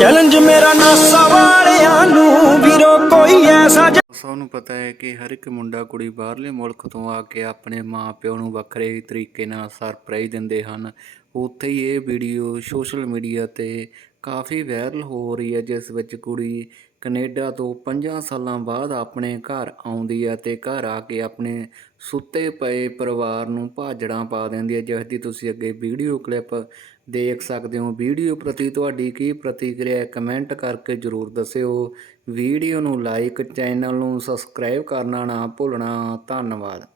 Challenge ਮੇਰਾ NASA ਵਾਲਿਆਂ ਨੂੰ ਵੀਰੋ, ਕੋਈ ਐਸਾ ਸਭ ਨੂੰ ਪਤਾ ਹੈ ਕਿ ਹਰ ਇੱਕ ਮੁੰਡਾ ਕੁੜੀ ਬਾਹਰਲੇ ਮੁਲਕ ਤੋਂ ਆ ਕੇ ਆਪਣੇ ਮਾਪਿਓ ਨੂੰ ਵੱਖਰੇ ਤਰੀਕੇ ਨਾਲ ਸਰਪ੍ਰਾਈਜ਼ ਦਿੰਦੇ ਹਨ। ਉੱਥੇ ਹੀ ਇਹ ਵੀਡੀਓ ਸੋਸ਼ਲ ਮੀਡੀਆ ਤੇ ਕਾਫੀ ਵਾਇਰਲ ਹੋ ਰਹੀ ਹੈ, ਜਿਸ ਵਿੱਚ ਕੁੜੀ ਕੈਨੇਡਾ ਤੋਂ 5 ਸਾਲਾਂ ਬਾਅਦ ਆਪਣੇ ਘਰ ਆਉਂਦੀ ਹੈ ਤੇ ਘਰ ਆ ਕੇ ਆਪਣੇ ਸੁੱਤੇ ਪਏ ਪਰਿਵਾਰ ਨੂੰ ਭਾਜੜਾਂ ਪਾ ਦਿੰਦੀ ਹੈ, ਜਿਸ ਦੀ ਤੁਸੀਂ ਅੱਗੇ ਵੀਡੀਓ ਕਲਿੱਪ ਦੇਖ ਸਕਦੇ ਹੋ। ਵੀਡੀਓ ਪ੍ਰਤੀ ਤੁਹਾਡੀ ਕੀ ਪ੍ਰਤੀਕਿਰਿਆ ਕਮੈਂਟ ਕਰਕੇ ਜਰੂਰ ਦੱਸਿਓ। ਵੀਡੀਓ ਨੂੰ ਲਾਈਕ ਚੈਨਲ ਨੂੰ ਸਬਸਕ੍ਰਾਈਬ ਕਰਨਾ ਨਾ ਭੁੱਲਣਾ। ਧੰਨਵਾਦ।